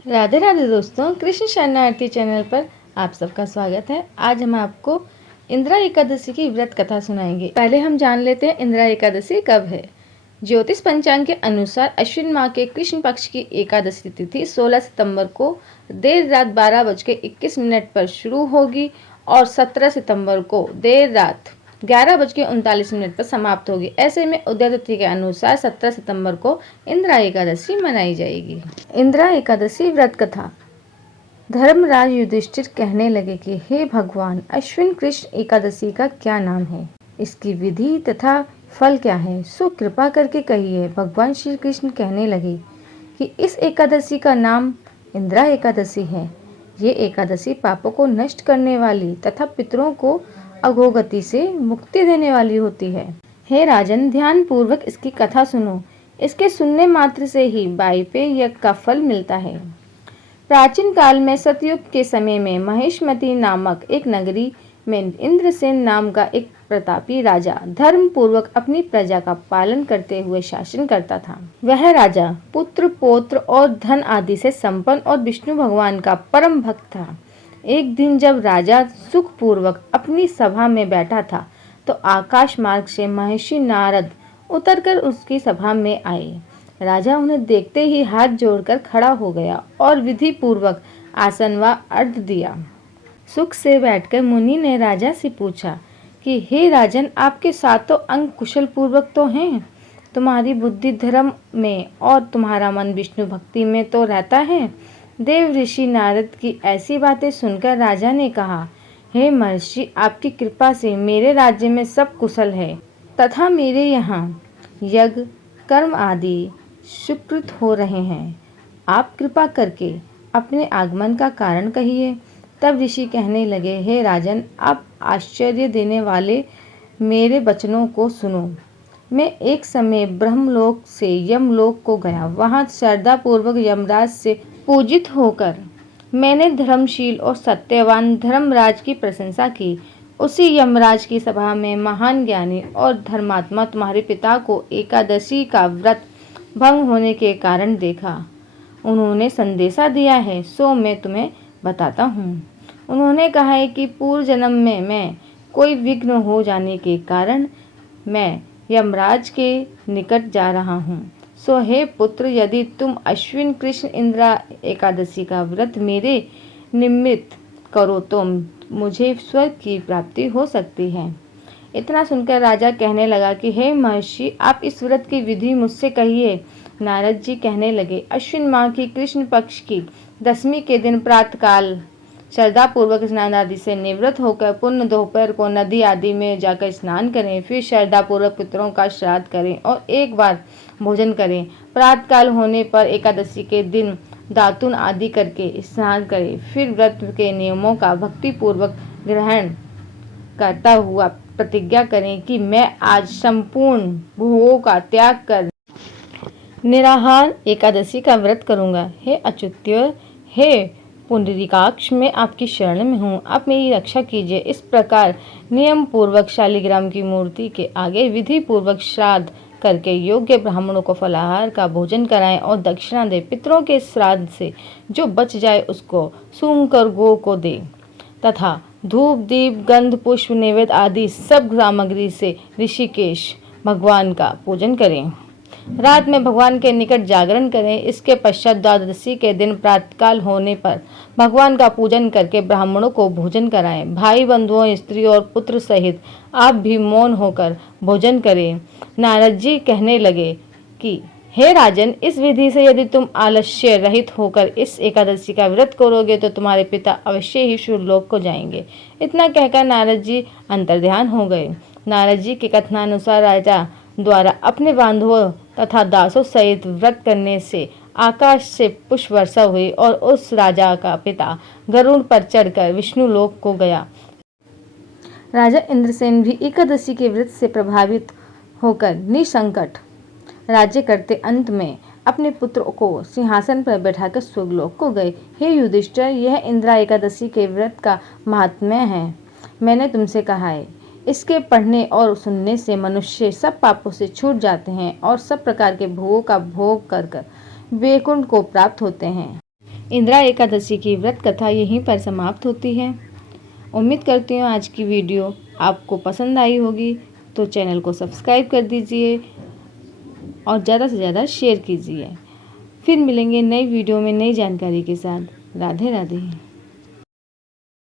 राधे राधे दोस्तों, कृष्ण शरणार्थी चैनल पर आप सबका स्वागत है। आज हम आपको इंदिरा एकादशी की व्रत कथा सुनाएंगे। पहले हम जान लेते हैं इंदिरा एकादशी कब है। ज्योतिष पंचांग के अनुसार अश्विन माह के कृष्ण पक्ष की एकादशी तिथि 16 सितंबर को देर रात 12:21 पर शुरू होगी और 17 सितंबर को देर रात 11:39 पर समाप्त होगी। ऐसे में उदय तिथि के अनुसार 17 सितंबर को इंदिरा एकादशी मनाई जाएगी। इंदिरा एकादशी व्रत कथा। धर्मराज युधिष्ठिर कहने लगे कि हे भगवान, अश्विन कृष्ण एकादशी का क्या नाम है, इसकी विधि तथा फल क्या है, सो कृपा करके कहिए। भगवान श्री कृष्ण कहने लगे कि इस एकादशी का नाम इंदिरा एकादशी है। ये एकादशी पापों को नष्ट करने वाली तथा पितरों को अधोगति से मुक्ति देने वाली होती है। हे राजन, ध्यान पूर्वक इसकी कथा सुनो। इसके सुनने मात्र से ही वायपे यज्ञ का फल मिलता है। प्राचीन काल में सतयुग के समय में महेशमती नामक एक नगरी में इंद्रसेन नाम का एक प्रतापी राजा धर्म पूर्वक अपनी प्रजा का पालन करते हुए शासन करता था। वह राजा पुत्र पौत्र और धन आदि से संपन्न और विष्णु भगवान का परम भक्त था। एक दिन जब राजा सुख पूर्वक अपनी सभा में बैठा था तो आकाश मार्ग से महर्षि नारद उतरकर उसकी सभा में आए। राजा उन्हें देखते ही हाथ जोड़कर खड़ा हो गया और विधि पूर्वक आसन व अर्घ दिया। सुख से बैठकर मुनि ने राजा से पूछा कि हे राजन, आपके सातों अंग कुशल पूर्वक तो हैं, तुम्हारी बुद्धि धर्म में और तुम्हारा मन विष्णु भक्ति में तो रहता है। देव ऋषि नारद की ऐसी बातें सुनकर राजा ने कहा, हे महर्षि, आपकी कृपा से मेरे राज्य में सब कुशल है तथा मेरे यहाँ यज्ञ कर्म आदि सुकृत हो रहे हैं। आप कृपा करके अपने आगमन का कारण कहिए। तब ऋषि कहने लगे, हे राजन, आप आश्चर्य देने वाले मेरे वचनों को सुनो। मैं एक समय ब्रह्मलोक से यमलोक को गया। वहाँ श्रद्धा पूर्वक यमराज से पूजित होकर मैंने धर्मशील और सत्यवान धर्मराज की प्रशंसा की। उसी यमराज की सभा में महान ज्ञानी और धर्मात्मा तुम्हारे पिता को एकादशी का व्रत भंग होने के कारण देखा। उन्होंने संदेशा दिया है, सो मैं तुम्हें बताता हूँ। उन्होंने कहा है कि पूर्व जन्म में मैं कोई विघ्न हो जाने के कारण मैं यमराज के निकट जा रहा हूँ। सो हे पुत्र, यदि तुम अश्विन कृष्ण इंदिरा एकादशी का व्रत मेरे निमित्त करो तो मुझे स्वर्ग की प्राप्ति हो सकती है। इतना सुनकर राजा कहने लगा कि हे महर्षि, आप इस व्रत की विधि मुझसे कहिए। नारद जी कहने लगे, अश्विन माह की कृष्ण पक्ष की दशमी के दिन प्रातःकाल श्रद्धा पूर्वक स्नान आदि से निवृत्त होकर पुण्य दोपहर को नदी आदि में जाकर स्नान करें। फिर श्रद्धा पूर्वक पितरों का श्राद्ध करें और एक बार भोजन करें। प्रातःकाल होने पर एकादशी के दिन दातुन आदि करके स्नान करें। फिर व्रत के नियमों का भक्ति पूर्वक ग्रहण करता हुआ प्रतिज्ञा करें कि मैं आज संपूर्ण भोगों का त्याग कर निराहार एकादशी का व्रत करूंगा। हे अच्युत्य, हे पुंडरीकाक्ष, मैं आपकी शरण में हूँ, आप मेरी रक्षा कीजिए। इस प्रकार नियम पूर्वक शालिग्राम की मूर्ति के आगे विधि पूर्वक श्राद्ध करके योग्य ब्राह्मणों को फलाहार का भोजन कराएं और दक्षिणा दे। पितरों के श्राद्ध से जो बच जाए उसको सूंघकर गो को दे तथा धूप दीप गंध पुष्प नैवेद्य आदि सब सामग्री से ऋषिकेश भगवान का पूजन करें। रात में भगवान के निकट जागरण करें। इसके पश्चात द्वादशी के दिन प्रातःकाल होने पर भगवान का पूजन करके ब्राह्मणों को भोजन कराएं। भाई बंधुओं स्त्री और पुत्र सहित आप भी मौन होकर भोजन करें। नारद जी कहने लगे कि हे राजन, इस विधि से यदि तुम आलस्य रहित होकर इस एकादशी का व्रत करोगे तो तुम्हारे पिता अवश्य ही शिवलोक को जाएंगे। इतना कहकर नारद जी अंतर्ध्यान हो गए। नारद जी के कथनानुसार राजा द्वारा अपने बांधवों तथा दासों सहित व्रत करने से आकाश से पुष्प वर्षा हुई और उस राजा का पिता गरुड़ पर चढ़कर विष्णु लोक को गया। राजा इंद्रसेन भी एकादशी के व्रत से प्रभावित होकर निसंकट राज्य करते अंत में अपने पुत्र को सिंहासन पर बैठाकर स्वर्गलोक को गए। हे युधिष्ठिर, यह इंदिरा एकादशी के व्रत का महात्म्य है। मैंने तुमसे कहा है, इसके पढ़ने और सुनने से मनुष्य सब पापों से छूट जाते हैं और सब प्रकार के भोगों का भोग कर वैकुंठ को प्राप्त होते हैं। इंदिरा एकादशी की व्रत कथा यहीं पर समाप्त होती है। उम्मीद करती हूँ आज की वीडियो आपको पसंद आई होगी, तो चैनल को सब्सक्राइब कर दीजिए और ज़्यादा से ज़्यादा शेयर कीजिए। फिर मिलेंगे नई वीडियो में नई जानकारी के साथ। राधे राधे।